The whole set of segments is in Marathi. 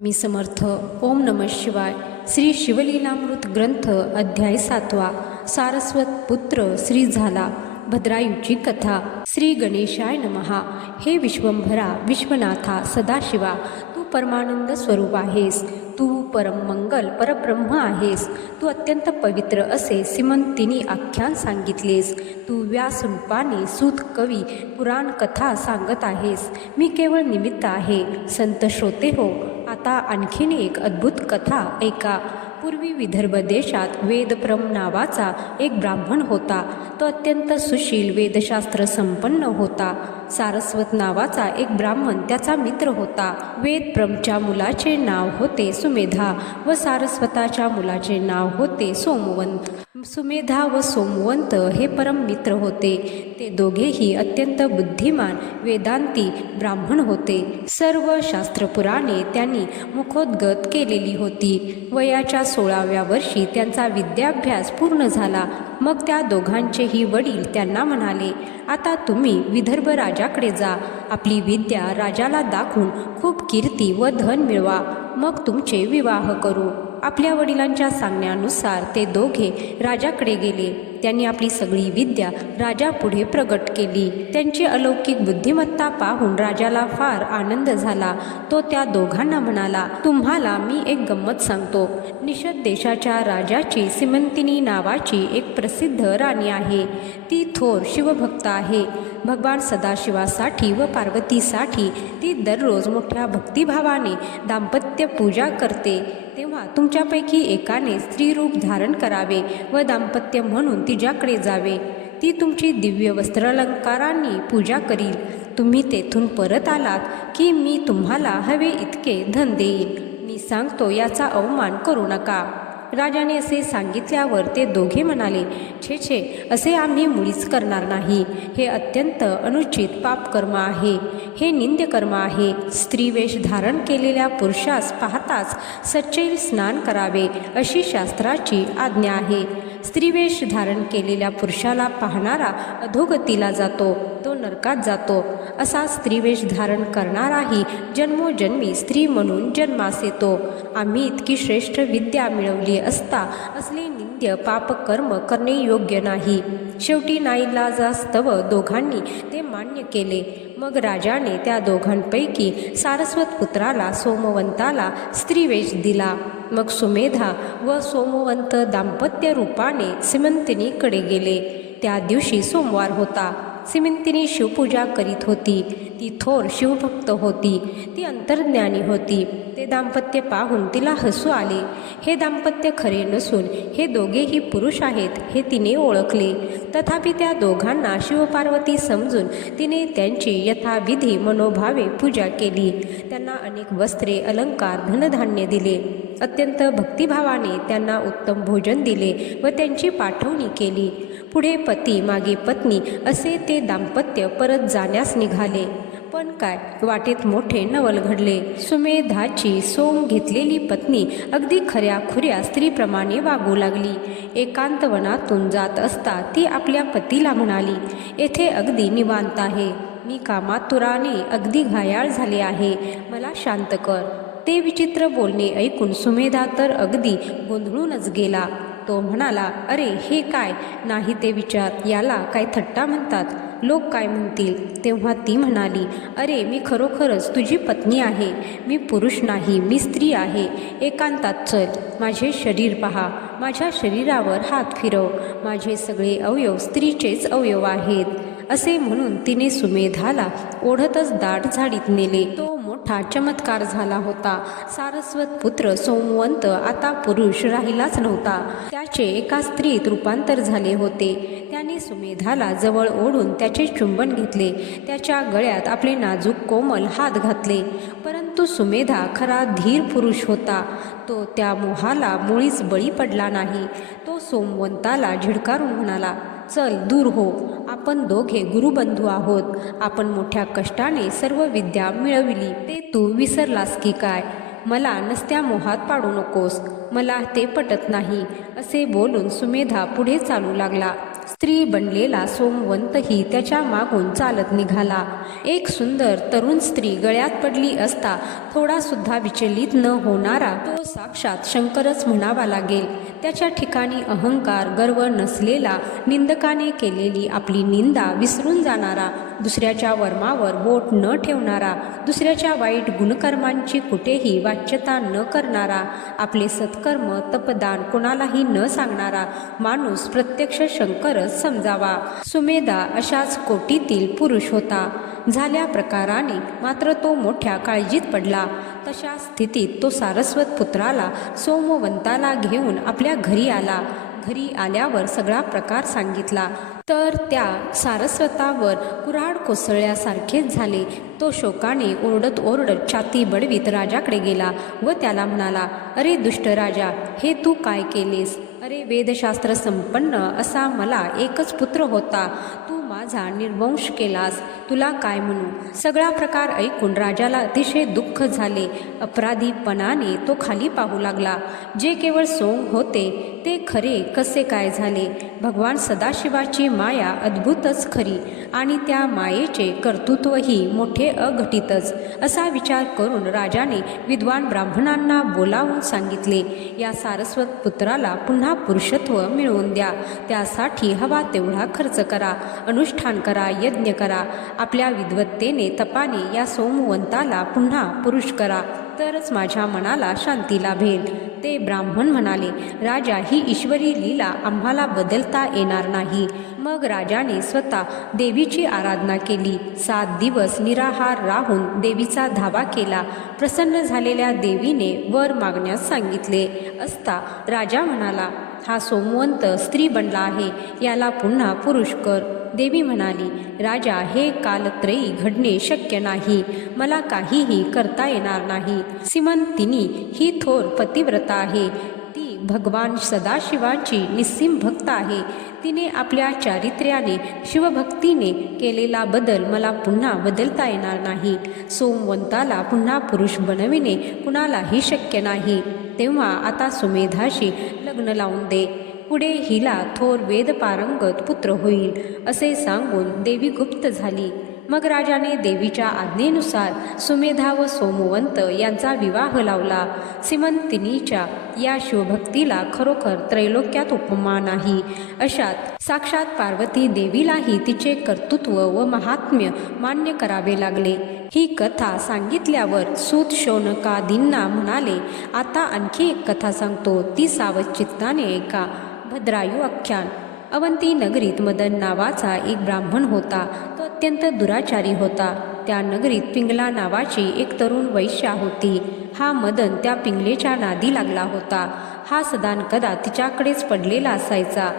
मी समर्थ. ओम नमः शिवाय. श्री शिवलीलामृत ग्रंथ अध्याय 7वा. सारस्वत पुत्र श्री झाला. भद्रायूची कथा. श्री गणेशाय नमहा. हे विश्वंभरा, विश्वनाथा, सदाशिवा, तू परमानंद स्वरूप आहेस. तू परम मंगल परब्रह्म आहेस. तू अत्यंत पवित्र असे सिमंतिनी आख्यान सांगितलेस. तू व्यास रूपाने सूत कवी पुराण कथा सांगत आहेस. मी केवळ निमित्त आहे. संत श्रोते हो, आता आणखीन एक अद्भुत कथा ऐका. पूर्वी विदर्भ देशात वेदप्रम नावाचा एक ब्राह्मण होता. तो अत्यंत सुशील वेदशास्त्र संपन्न होता. सारस्वत नावाचा एक ब्राह्मण त्याचा मित्र होता. वेदप्रमच्या मुलाचे नाव होते सुमेधा व सारस्वताच्या मुलाचे नाव होते सोमवंत. सुमेधा व सोमवंत हे परम मित्र होते. ते दोघेही अत्यंत बुद्धिमान वेदांती ब्राह्मण होते. सर्व शास्त्रपुराणे त्यांनी मुखोद्गत केलेली होती. वयाच्या 16व्या वर्षी त्यांचा विद्याभ्यास पूर्ण झाला. मग त्या दोघांचेही वडील त्यांना म्हणाले, आता तुम्ही विदर्भ राजाकडे जा. आपली विद्या राजाला दाखवून खूप कीर्ती व धन मिळवा. मग तुमचे विवाह करू. आपल्या वडिलांच्या सांगण्यानुसार ते दोघे राजाकडे गेले. त्यांनी आपली सगळी विद्या राजापुढे प्रगट केली. त्यांची अलौकिक बुद्धिमत्ता पाहून राजाला फार आनंद झाला. तो त्या दोघांना म्हणाला, तुम्हाला मी एक गंमत सांगतो. निषद देशाच्या राजाची सिमंतिनी नावाची एक प्रसिद्ध राणी आहे. ती थोर शिवभक्त आहे. भगवान सदाशिवासाठी व पार्वतीसाठी ती दररोज मोठ्या भक्तिभावाने दाम्पत्य पूजा करते. तेव्हा तुमच्यापैकी एकाने स्त्रीरूप धारण करावे व दाम्पत्य म्हणून तिच्याकडे जावे. ती तुमची दिव्य वस्त्रालंकारांनी पूजा करील. तुम्ही तेथून परत आलात की मी तुम्हाला हवे इतके धन देईन. मी सांगतो याचा अवमान करू नका. राजाने असे सांगितल्यावर ते दोघे म्हणाले, छे छे, असे आम्ही मुळीच करणार नाही. हे अत्यंत अनुचित पापकर्म आहे. हे निंद्यकर्म आहे. स्त्रीवेश धारण केलेल्या पुरुषास पाहताच सच्चैल स्नान करावे अशी शास्त्राची आज्ञा आहे. स्त्रीवेश धारण केलेल्या पुरुषाला पाहणारा अधोगतीला जातो, तो नरकात जातो. असा स्त्रीवेश धारण करणाराही जन्मोजन्मी स्त्री म्हणून जन्मास येतो. आम्ही इतकी श्रेष्ठ विद्या मिळवली असता असले निंद्य पापकर्म करणे योग्य नाही. शेवटी नाईलाजास्तव दोघांनी ते मान्य केले. मग राजाने त्या दोघांपैकी सारस्वत पुत्राला सोमवंताला स्त्रीवेश दिला. मग सुमेधा व सोमवंत दाम्पत्य रूपाने सिमंतिनीकडे गेले. त्या दिवशी सोमवार होता. सिमंतिनी शिवपूजा करीत होती. ती थोर शिवभक्त होती. ती अंतर्ज्ञानी होती. ते दाम्पत्य पाहून तिला हसू आले. हे दाम्पत्य खरे नसून हे दोघेही पुरुष आहेत हे तिने ओळखले. तथापि त्या दोघांना शिवपार्वती समजून तिने त्यांची यथाविधी मनोभावे पूजा केली. त्यांना अनेक वस्त्रे, अलंकार, धनधान्य दिले. अत्यंत भक्तिभावाने त्यांना उत्तम भोजन दिले व त्यांची पाठवणी केली. पुढे पती मागे पत्नी असे ते दाम्पत्य परत जाण्यास निघाले. पण काय, वाटेत मोठे नवल घडले. सुमेधाची सोम घेतलेली पत्नी अगदी खऱ्याखुऱ्या स्त्रीप्रमाणे वागू लागली. एकांत वनातून जात असता ती आपल्या पतीला म्हणाली, येथे अगदी निवांत आहे. मी कामातुराने अगदी घायाळ झाले आहे. मला शांत कर. ते विचित्र बोलणे ऐकून सुमेधा तर अगदी गोंधळूनच गेला. तो म्हणाला, अरे हे काय, नाही ते विचार. याला काय थट्टा म्हणतात? लोक काय म्हणतील? तेव्हा ती म्हणाली, अरे मी खरोखरच तुझी पत्नी आहे. मी पुरुष नाही, मी स्त्री आहे. एकांतात चल. माझे शरीर पहा. माझ्या शरीरावर हात फिरव. माझे सगळे अवयव स्त्रीचेच अवयव आहेत. असे म्हणून तिने सुमेधाला ओढतच दाट झाडीत नेले. तो मोठा चमत्कार झाला होता. सारस्वत पुत्र सोमवंत आता पुरुष राहिलाच नव्हता. त्याचे एका स्त्रीत रूपांतर झाले होते. त्याने सुमेधाला जवळ ओढून त्याचे चुंबन घेतले. त्याच्या गळ्यात आपले नाजूक कोमल हात घातले. परंतु सुमेधा खरा धीर पुरुष होता. तो त्या मोहाला मुळीच बळी पडला नाही. तो सोमवंताला झिडकारून म्हणाला, चल दूर हो. आपण दोघे गुरुबंधू आहोत. आपण मोठ्या कष्टाने सर्व विद्या मिळविली. ते तू विसरलास की काय? मला नसत्या मोहात पाडू नकोस. मला ते पटत नाही. असे बोलून सुमेधा पुढे चालू लागला. स्त्री बनलेला सोमवंतही त्याच्या मागून चालत निघाला. एक सुंदर तरुण स्त्री गळ्यात पडली असता थोडा सुद्धा विचलित न होणारा तो साक्षात शंकरच म्हणावा लागेल. त्याच्या ठिकाणी अहंकार गर्व नसलेला, निंदकाने केलेली आपली निंदा विसरून जाणारा, दुसऱ्याच्या वर्मावर बोट न ठेवणारा, दुसऱ्याच्या वाईट गुणकर्मांची कुठेही वाच्यता न करणारा, आपले सत्कर्म तपदान कोणालाही न सांगणारा माणूस प्रत्यक्ष शंकरच समजावा. सुमेधा अशाच कोटीतील पुरुष होता. झाल्या प्रकाराने मात्र तो मोठ्या काळजीत पडला. तशा स्थितीत तो सारस्वत पुत्राला सोमवंताला घेऊन आपल्या घरी आला. घरी आल्यावर सगळा प्रकार सांगितला तर त्या सारस्वतावर कुऱ्हाड कोसळल्यासारखेच झाले. तो शोकाने ओरडत ओरडत छाती बडवीत राजाकडे गेला व त्याला म्हणाला, अरे दुष्ट राजा, हे तू काय केलेस? अरे वेदशास्त्र संपन्न असा मला एकच पुत्र होता, तू माझा निर्वंश केलास. तुला काय म्हणू? सगळा प्रकार ऐकून राजाला अतिशय दुःख झाले. अपराधीपणाने तो खाली पाहू लागला. जे केवळ सोंग होते ते खरे कसे काय झाले? भगवान सदाशिवाची माया अद्भुतच खरी आणि त्या मायेचे कर्तृत्वही मोठे अघटितच, असा विचार करून राजाने विद्वान ब्राह्मणांना बोलावून सांगितले, या सारस्वत पुत्राला पुन्हा पुरुषत्व मिळवून द्या. त्यासाठी हवा तेवढा खर्च करा, अनुष्ठान करा, यज्ञ करा. आपल्या विद्वत्तेने तपाने या सोमवंताला पुन्हा पुरुष करा, तरच माझ्या मनाला शांती लाभेल. ते ब्राह्मण म्हणाले, राजा, ही ईश्वरी लीला आम्हाला बदलता येणार नाही. मग राजाने स्वतः देवीची आराधना केली. 7 दिवस निराहार राहून देवीचा धावा केला. प्रसन्न झालेल्या देवीने वर मागण्यास सांगितले असता राजा म्हणाला, हा सोमवंत स्त्री बनला आहे, याला पुन्हा पुरुष कर. देवी म्हणाली, राजा, हे कालत्रयी घडणे शक्य नाही, मला काहीही करता येणार नाही. सीमंतिनी ही थोर पतिव्रता आहे. ती भगवान सदाशिवाची निस्सीम भक्त आहे. तिने आपल्या चारित्र्याने शिवभक्तीने केलेला बदल मला पुन्हा बदलता येणार नाही. सोमवंताला पुन्हा पुरुष बनविणे कुणालाही शक्य नाही. तेव्हा आता सुमेधाशी लग्न लावून दे. पुढे हिला थोर वेदपारंगत पुत्र होईल, असे सांगून देवी गुप्त झाली. मग राजाने देवीच्या आज्ञेनुसार सुमेधा व सोमवंत यांचा विवाह लावला. सीमंतिनीच्या या शिवभक्तीला खरोखर त्रैलोक्यात उपमा नाही. अशात साक्षात पार्वती देवीलाही तिचे कर्तृत्व व महात्म्य मान्य करावे लागले. ही कथा सांगितल्यावर सूत शौनकादींना म्हणाले, आता आणखी एक कथा सांगतो, ती सावध चित्ताने ऐका. भद्रायू आख्यान. अवंती नगरीत मदन नावाचा एक ब्राह्मण होता. तो अत्यंत दुराचारी होता. त्या नगरीत पिंगला नावाची एक तरुण वैश्या होती. हा मदन त्या पिंगलेच्या नादी लागला होता. हा सदानकदा तिच्याकडेच पडलेला असायचा.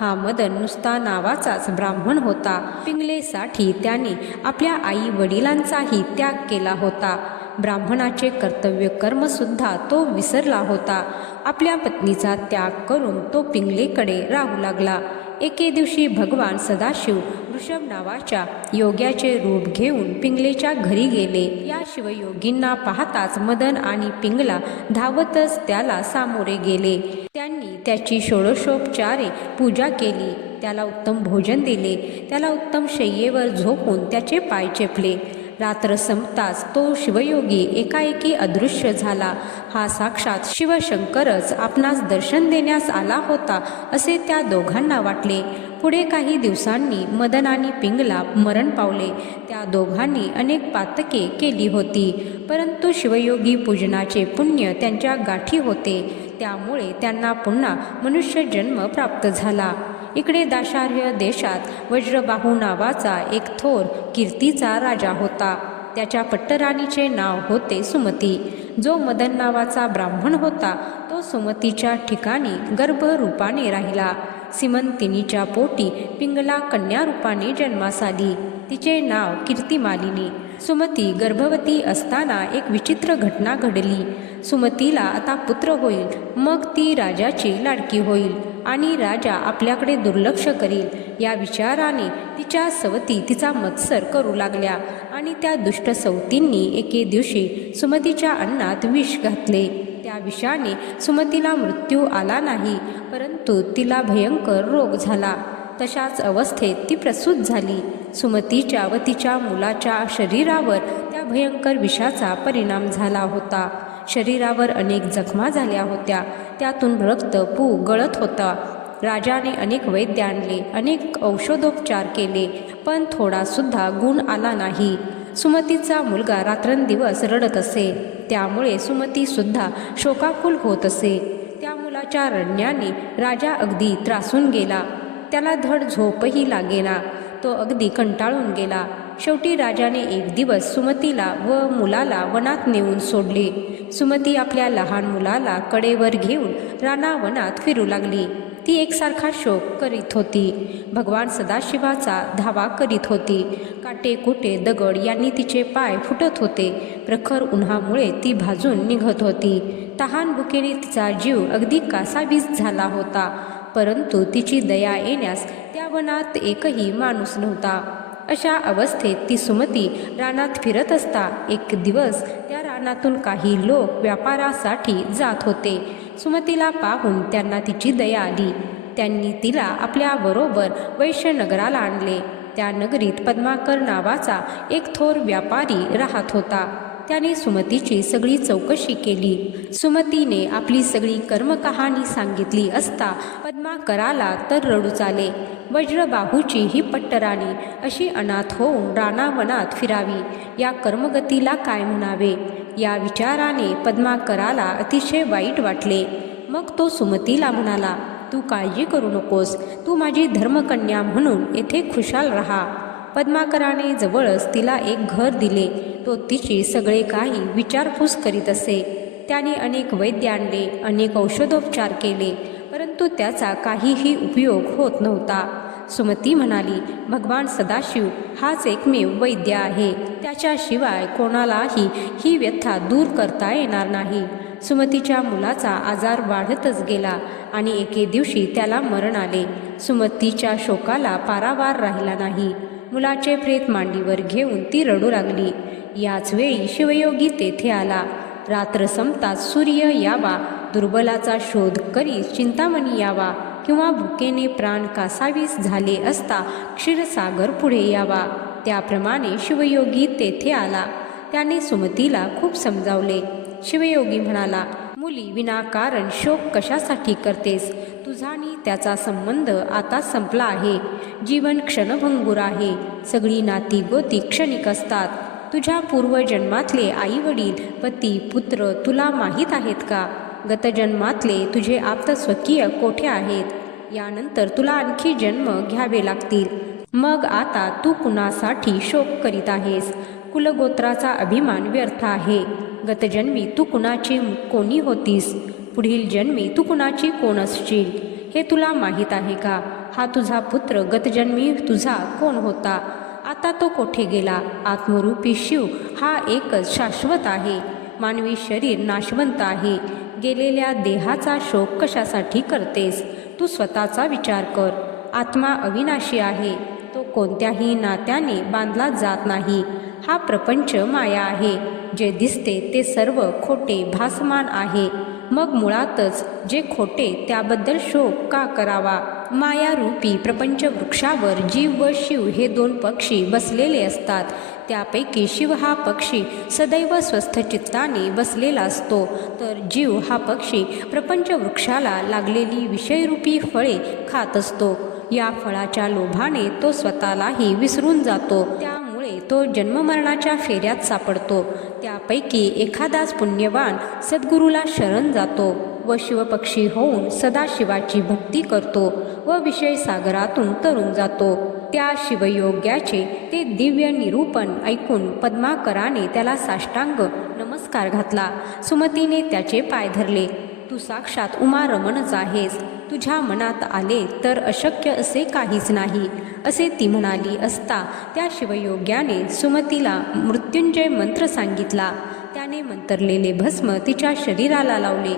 हा मदन नुसता नावाचाच ब्राह्मण होता. पिंगलेसाठी त्याने आपल्या आई वडिलांचाही त्याग केला होता. ब्राह्मणाचे कर्तव्य कर्मसुद्धा तो विसरला होता. आपल्या पत्नीचा त्याग करून तो पिंगलेकडे राहू लागला. एके दिवशी भगवान सदाशिव ऋषभ नावाच्या योग्याचे रूप घेऊन पिंगलेच्या घरी गेले. या शिवयोगींना पाहताच मदन आणि पिंगला धावतच त्याला सामोरे गेले. त्यांनी त्याची षोडशोपचारे पूजा केली. त्याला उत्तम भोजन दिले. त्याला उत्तम शय्येवर झोपून त्याचे पाय चेपले. रात्र संपताच तो शिवयोगी एकाएकी अदृश्य झाला. हा साक्षात शिवशंकरच आपणास दर्शन देण्यास आला होता असे त्या दोघांना वाटले. पुढे काही दिवसांनी मदन आणि पिंगला मरण पावले. त्या दोघांनी अनेक पातके केली होती, परंतु शिवयोगी पूजनाचे पुण्य त्यांच्या गाठी होते. त्यामुळे त्यांना पुन्हा मनुष्य जन्म प्राप्त झाला. इकडे दाशार्य देशात वज्रबाहू नावाचा एक थोर कीर्तीचा राजा होता. त्याच्या पट्टराणीचे नाव होते सुमती. जो मदन नावाचा ब्राह्मण होता तो सुमतीच्या ठिकाणी गर्भरूपाने राहिला. सीमंतिनीच्या पोटी पिंगला कन्या रूपाने जन्मास आली. तिचे नाव कीर्तिमालिनी. सुमती गर्भवती असताना एक विचित्र घटना घडली. सुमतीला आता पुत्र होईल, मग ती राजाची लाडकी होईल आणि राजा आपल्याकडे दुर्लक्ष करील. या विचाराने तिच्या सवती तिचा मत्सर करू लागल्या आणि त्या दुष्ट सवतींनी एके दिवशी सुमतीच्या अन्नात विष घातले. त्या विषाने सुमतीला मृत्यू आला नाही, परंतु तिला भयंकर रोग झाला. तशाच अवस्थेत ती प्रसूत झाली. सुमतीच्या व तिच्या मुलाच्या शरीरावर त्या भयंकर विषाचा परिणाम झाला होता. शरीरावर अनेक जखमा झाल्या होत्या, त्यातून रक्त गळत होता. राजाने अनेक वैद्य आणले, अनेक औषधोपचार केले, पण थोडासुद्धा गुण आला नाही. सुमतीचा मुलगा रात्रंदिवस रडत असे, त्यामुळे सुमतीसुद्धा शोकाकुल होत असे. त्या मुलाच्या रडण्याने राजा अगदी त्रासून गेला. त्याला धड झोपही लागेना. तो अगदी कंटाळून गेला. शेवटी राजाने एक दिवस सुमतीला व मुलाला वनात नेऊन सोडले. सुमती आपल्या लहान मुलाला कडेवर घेऊन रानावनात फिरू लागली. ती एकसारखा शोक करीत होती. भगवान सदाशिवाचा धावा करीत होती. काटेकुटे दगड यांनी तिचे पाय फुटत होते. प्रखर उन्हामुळे ती भाजून निघत होती. तहान भुकेने तिचा जीव अगदी कासावीस झाला होता. परंतु तिची दया येण्यास त्या वनात एकही माणूस नव्हता. अशा अवस्थेत ती सुमती रानात फिरत असता एक दिवस त्या रानातून काही लोक व्यापारासाठी जात होते. सुमतीला पाहून त्यांना तिची दया आली. त्यांनी तिला आपल्याबरोबर वैश्यनगराला आणले. त्या नगरीत पद्माकर नावाचा एक थोर व्यापारी राहत होता. त्याने सुमतीची सगळी चौकशी केली. सुमतीने आपली सगळी कर्मकहाणी सांगितली असता पद्माकराला तर रडूच आले. वज्रबाहूची ही पट्टराणी अशी अनाथ होऊन रानावनात फिरावी, या कर्मगतीला काय म्हणावे, या विचाराने पद्माकराला अतिशय वाईट वाटले. मग तो सुमतीला म्हणाला, तू काळजी करू नकोस, तू माझी धर्मकन्या म्हणून येथे खुशाल राहा. पद्माकराने जवळच तिला एक घर दिले. तो तिची सगळे काही विचारपूस करीत असे. त्याने अनेक वैद्य आणले, अनेक औषधोपचार केले, परंतु त्याचा काहीही उपयोग होत नव्हता. सुमती म्हणाली, भगवान सदाशिव हाच एकमेव वैद्य आहे. त्याच्याशिवाय कोणालाही ही व्यथा दूर करता येणार नाही. सुमतीच्या मुलाचा आजार वाढतच गेला आणि एके दिवशी त्याला मरण आले. सुमतीच्या शोकाला पारावार राहिला नाही. मुलाचे प्रेत मांडीवर घेऊन ती रडू लागली. याच वेळी शिवयोगी तेथे आला. रात्र संपताच सूर्य यावा, दुर्बलाचा शोध करी चिंतामणी यावा, किंवा भुकेने प्राण कासावीस झाले असता क्षीरसागर पुढे यावा, त्याप्रमाणे शिवयोगी तेथे आला. त्याने सुमतीला खूप समजावले. शिवयोगी म्हणाला, मुली विनाकारण शोक कशासाठी करतेस? तुझा आणि त्याचा संबंध आता संपला आहे. जीवन क्षणभंगूर आहे. सगळी नाती गोती क्षणिक असतात. तुझ्या पूर्वजन्मातले आई वडील, पती, पुत्र तुला माहीत आहेत का? गतजन्मातले तुझे आप्तस्वकीय कोठे आहेत? यानंतर तुला आणखी जन्म घ्यावे लागतील. मग आता तू कुणासाठी शोक करीत आहेस? कुलगोत्राचा अभिमान व्यर्थ आहे. गतजन्मी तू कुणाची कोणी होतीस? पुढील जन्मी तू कुणाची कोण असशील हे तुला माहीत आहे का? हा तुझा पुत्र गतजन्मी तुझा कोण होता? आता तो कोठे गेला? आत्मरूपी शिव हा एकच शाश्वत आहे. मानवी शरीर नाशवंत आहे. गेलेल्या देहाचा शोक कशासाठी करतेस? तू स्वतःचा विचार कर. आत्मा अविनाशी आहे. तो कोणत्याही नात्याने बांधला जात नाही. हा प्रपंच माया आहे. जे दिसते ते सर्व खोटे भासमान आहे. मग मुळातच जे खोटे त्याबद्दल शोक का करावा? मायारूपी प्रपंच वृक्षावर जीव व शिव हे दोन पक्षी बसलेले असतात. त्यापैकी शिव हा पक्षी सदैव स्वस्थ चित्ताने बसलेला असतो, तर जीव हा पक्षी प्रपंच वृक्षाला लागलेली विषयरूपी फळे खात असतो. या फळाच्या लोभाने तो स्वतःलाही विसरून जातो. त्यामुळे तो जन्ममरणाच्या फेऱ्यात सापडतो. त्यापैकी एखादाच पुण्यवान सद्गुरूला शरण जातो व शिवपक्षी होऊन सदाशिवाची भक्ती करतो व विषय सागरातून तरून जातो. त्या शिवयोग्याचे ते दिव्य निरूपण ऐकून पद्माकराने त्याला साष्टांग नमस्कार घातला. सुमतीने त्याचे पाय धरले. तू साक्षात उमारमणच आहेस. तुझ्या मनात आले तर अशक्य असे काहीच नाही, असे ती म्हणाली असता त्या शिवयोग्याने सुमतीला मृत्युंजय मंत्र सांगितला. त्याने मंतरलेले भस्म तिच्या शरीराला लावले.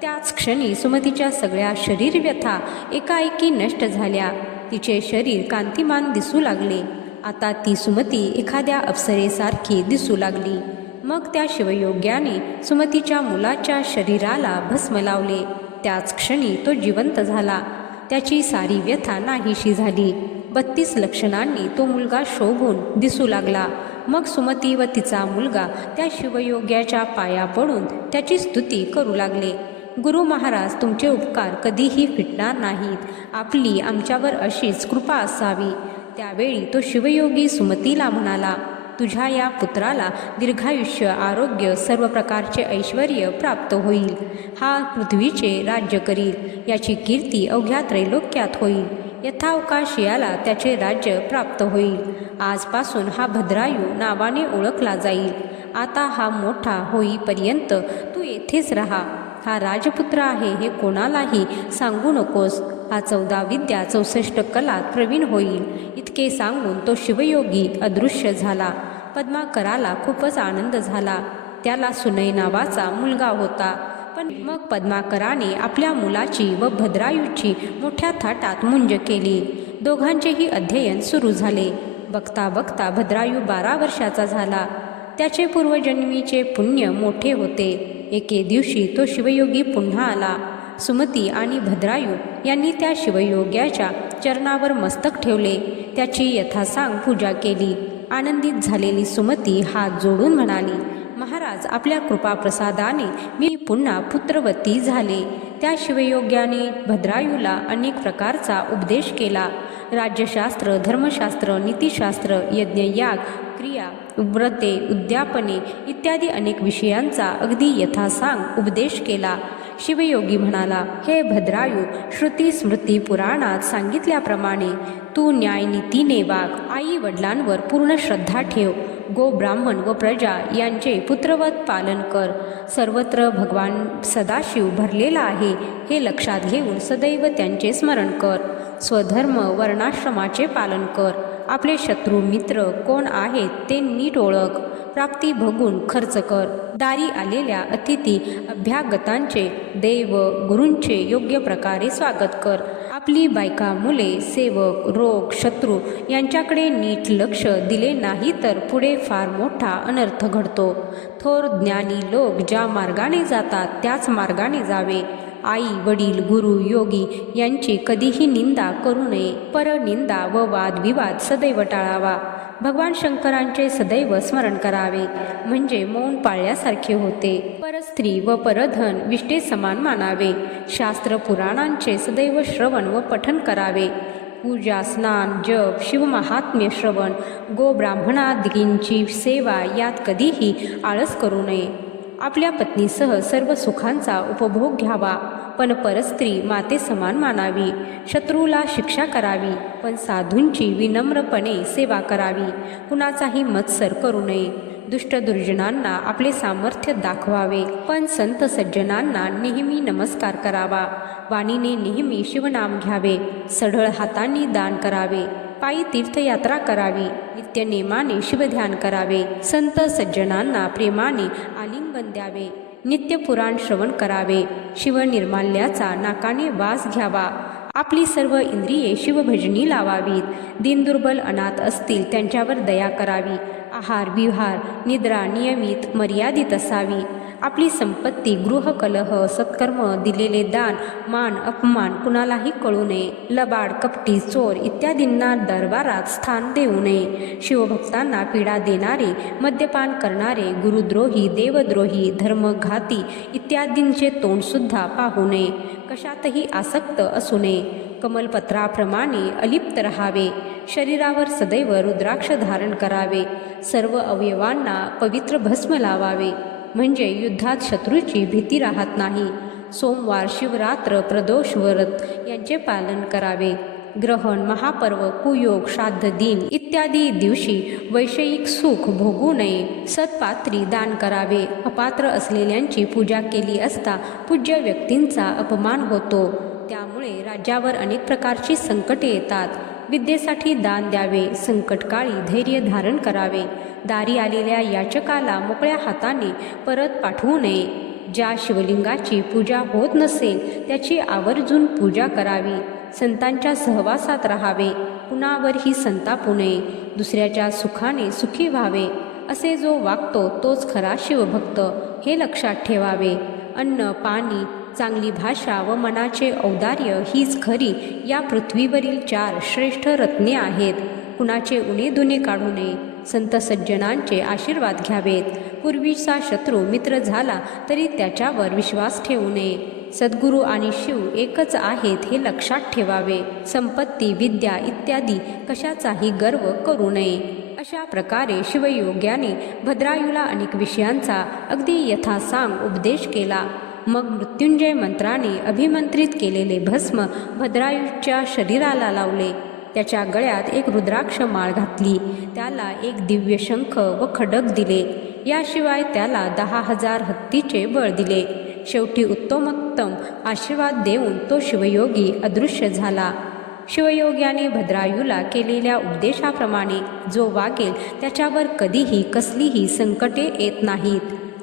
त्याच क्षणी सुमतीच्या सगळ्या शरीरव्यथा एकाएकी नष्ट झाल्या. तिचे शरीर कांतिमान दिसू लागले. आता ती सुमती एखाद्या अप्सरेसारखी दिसू लागली. मग त्या शिवयोग्याने सुमतीच्या मुलाच्या शरीराला भस्म लावले. त्याच क्षणी तो जिवंत झाला. त्याची सारी व्यथा नाहीशी झाली. 32 लक्षणांनी तो मुलगा शोभून दिसू लागला. मग सुमती व तिचा मुलगा त्या शिवयोग्याच्या पाया पडून त्याची स्तुती करू लागले. गुरु महाराज, तुमचे उपकार कधीही फिटणार नाहीत. आपली आमच्यावर अशीच कृपा असावी. त्यावेळी तो शिवयोगी सुमतीला म्हणाला, तुझ्या या पुत्राला दीर्घायुष्य, आरोग्य, सर्व प्रकारचे ऐश्वर्य प्राप्त होईल. हा पृथ्वीचे राज्य करील. याची कीर्ती अवघ्या त्रैलोक्यात होईल. यथावकाश याला त्याचे राज्य प्राप्त होईल. आजपासून हा भद्रायू नावाने ओळखला जाईल. आता हा मोठा होईपर्यंत तू येथेच राहा. हा राजपुत्र आहे हे कोणालाही सांगू नकोस. हा 14 विद्या 64 कलात प्रवीण होईल. इतके सांगून तो शिवयोगी अदृश्य झाला. पद्माकराला खूपच आनंद झाला. त्याला सुनय नावाचा मुलगा होता. पण मग पद्माकराने आपल्या मुलाची व भद्रायूची मोठ्या थाटात मुंज केली. दोघांचेही अध्ययन सुरू झाले. बघता बघता भद्रायू 12 वर्षाचा झाला. त्याचे पूर्वजन्मीचे पुण्य मोठे होते. एके दिवशी तो शिवयोगी पुन्हा आला. सुमती आणि भद्रायू यांनी त्या शिवयोग्याच्या चरणावर मस्तक ठेवले. त्याची यथासांग पूजा केली. आनंदित झालेली सुमती हात जोडून म्हणाली, महाराज, आपल्या कृपाप्रसादाने मी पुन्हा पुत्रवती झाले. त्या शिवयोग्याने भद्रायूला अनेक प्रकारचा उपदेश केला. राज्यशास्त्र, धर्मशास्त्र, नीतिशास्त्र, यज्ञयाग, क्रिया, व्रते, उद्यापने इत्यादी अनेक विषयांचा अगदी यथासांग उपदेश केला. शिवयोगी म्हणाला, हे भद्रायू, श्रुती स्मृती पुराणात सांगितल्याप्रमाणे तू न्यायनीतीने वाग. आई वडिलांवर पूर्ण श्रद्धा ठेव. गो ब्राह्मण व प्रजा यांचे पुत्रवत पालन कर. सर्वत्र भगवान सदाशिव भरलेला आहे हे लक्षात घेऊन सदैव त्यांचे स्मरण कर. स्वधर्म वर्णाश्रमाचे पालन कर. आपले शत्रू मित्र कोण आहेत ते नीट ओळख. प्राप्ती बघून खर्च कर. दारी आलेल्या अतिथी अभ्यागतांचे, देव गुरूंचे योग्य प्रकारे स्वागत कर. आपली बायका, मुले, सेवक, रोग, शत्रू यांच्याकडे नीट लक्ष दिले नाही तर पुढे फार मोठा अनर्थ घडतो. थोर ज्ञानी लोक ज्या मार्गाने जातात त्याच मार्गाने जावे. आई वडील गुरु योगी यांची कधीही निंदा करू नये. परनिंदा व वादविवाद सदैव टाळावा. भगवान शंकरांचे सदैव स्मरण करावे म्हणजे मौन पाळल्यासारखे होते. परस्त्री व परधन विष्टे समान मानावे. शास्त्र पुराणांचे सदैव श्रवण व पठन करावे. पूजा, स्नान, जप, शिवमहात्म्य श्रवण, गो ब्राह्मणादींची सेवा यात कधीही आळस करू नये. आपल्या पत्नीसह सर्व सुखांचा उपभोग घ्यावा, पण परस्त्री माते समान मानावी. शत्रूला शिक्षा करावी, पण साधूंची विनम्रपणे सेवा करावी. कुणाचाही मत्सर करू नये. दुष्ट दुर्जनांना आपले सामर्थ्य दाखवावे, पण संत सज्जनांना नेहमी नमस्कार करावा. वाणीने नेहमी शिवनाम घ्यावे. सढळ हातांनी दान करावे. पायी तीर्थयात्रा करावी. नित्य नेमाने शिवध्यान करावे. संत सज्जनांना प्रेमाने आलिंगन द्यावे. नित्य पुराण श्रवण करावे. शिवनिर्माल्याचा नाकाने वास घ्यावा. आपली सर्व इंद्रिये शिवभजनी लावावीत. दीनदुर्बल अनाथ असतील त्यांच्यावर दया करावी. आहार विहार निद्रा नियमित मर्यादित असावी. आपली संपत्ती, गृहकलह, सत्कर्म, दिलेले दान, मान अपमान कुणालाही कळू नये. लबाड, कपटी, चोर इत्यादींना दरबारात स्थान देऊ नये. शिवभक्तांना पीडा देणारे, मद्यपान करणारे, गुरुद्रोही, देवद्रोही, धर्मघाती इत्यादींचे तोंडसुद्धा पाहू नये. कशातही आसक्त असू नये. कमलपत्राप्रमाणे अलिप्त राहावे. शरीरावर सदैव रुद्राक्ष धारण करावे. सर्व अवयवांना पवित्र भस्म लावावे, म्हणजे युद्धात शत्रूची भीती राहत नाही. सोमवार, शिवरात्र, प्रदोष, व्रत यांचे पालन करावे. ग्रहण, महापर्व, कुयोग, श्राद्ध दिन इत्यादी दिवशी वैषयिक सुख भोगू नये. सत्पात्री दान करावे. अपात्र असलेल्यांची पूजा केली असता पूज्य व्यक्तींचा अपमान होतो. त्यामुळे राज्यावर अनेक प्रकारची संकटे येतात. विद्येसाठी दान द्यावे. संकटकाळी धैर्य धारण करावे. दारी आलेल्या याचकाला मोकळ्या हाताने परत पाठवू नये. ज्या शिवलिंगाची पूजा होत नसेल त्याची आवर्जून पूजा करावी. संतांच्या सहवासात राहावे. कुणावरही संतापू नये. दुसऱ्याच्या सुखाने सुखी व्हावे. असे जो वागतो तोच खरा शिवभक्त हे लक्षात ठेवावे. अन्न पाणी चांगली भाषा व मनाचे औदार्य हीच खरी या पृथ्वीवरील 4 श्रेष्ठ रत्ने आहेत. कुणाचे उणे दुणे काढू नये. संत सज्जनांचे आशीर्वाद घ्यावेत. पूर्वीचा शत्रू मित्र झाला तरी त्याच्यावर विश्वास ठेवू नये. सद्गुरू आणि शिव एकच आहेत हे लक्षात ठेवावे. संपत्ती, विद्या इत्यादी कशाचाही गर्व करू नये. अशा प्रकारे शिवयोग्याने भद्रायूला अनेक विषयांचा अगदी यथासांग उपदेश केला. मग मृत्युंजय मंत्राने अभिमंत्रित केलेले भस्म भद्रायूच्या शरीराला लावले. त्याच्या गळ्यात एक रुद्राक्ष माळ घातली. त्याला एक दिव्य शंख व खडक दिले. याशिवाय त्याला 10,000 हत्तीचे बळ दिले. शेवटी उत्तमोत्तम आशीर्वाद देऊन तो शिवयोगी अदृश्य झाला. शिवयोग्याने भद्रायूला केलेल्या उपदेशाप्रमाणे जो वागेल त्याच्यावर कधीही कसलीही संकटे येत नाहीत.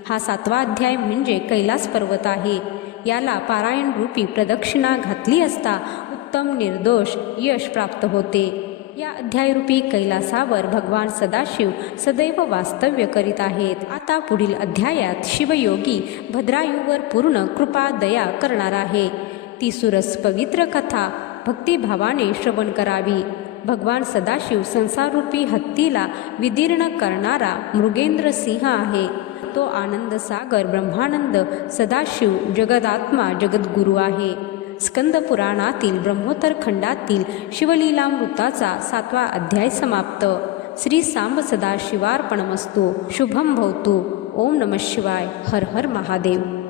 हा 7वा अध्याय म्हणजे कैलास पर्वत आहे. याला पारायण रूपी प्रदक्षिणा घातली असता उत्तम निर्दोष यश प्राप्त होते. या अध्यायरूपी कैलासावर भगवान सदाशिव सदैव वास्तव्य करीत आहेत. आता पुढील अध्यायात शिवयोगी भद्रायूवर पूर्ण कृपा दया करणार आहे. ती सुरस पवित्र कथा भक्तिभावाने श्रवण करावी. भगवान सदाशिव संसाररूपी हत्तीला विदीर्ण करणारा मृगेंद्र सिंह आहे. तो आनंद सागर ब्रह्मानंद सदाशिव जगदात्मा जगद्गुरु आहे. स्कंद पुराणातील ब्रह्मोत्तर खंडातील शिवलीलामृताचा 7वा अध्याय समाप्त. श्री सांब सदाशिवार्पणमस्तु. शुभम भवतु. ओम नमः शिवाय. हर हर महादेव.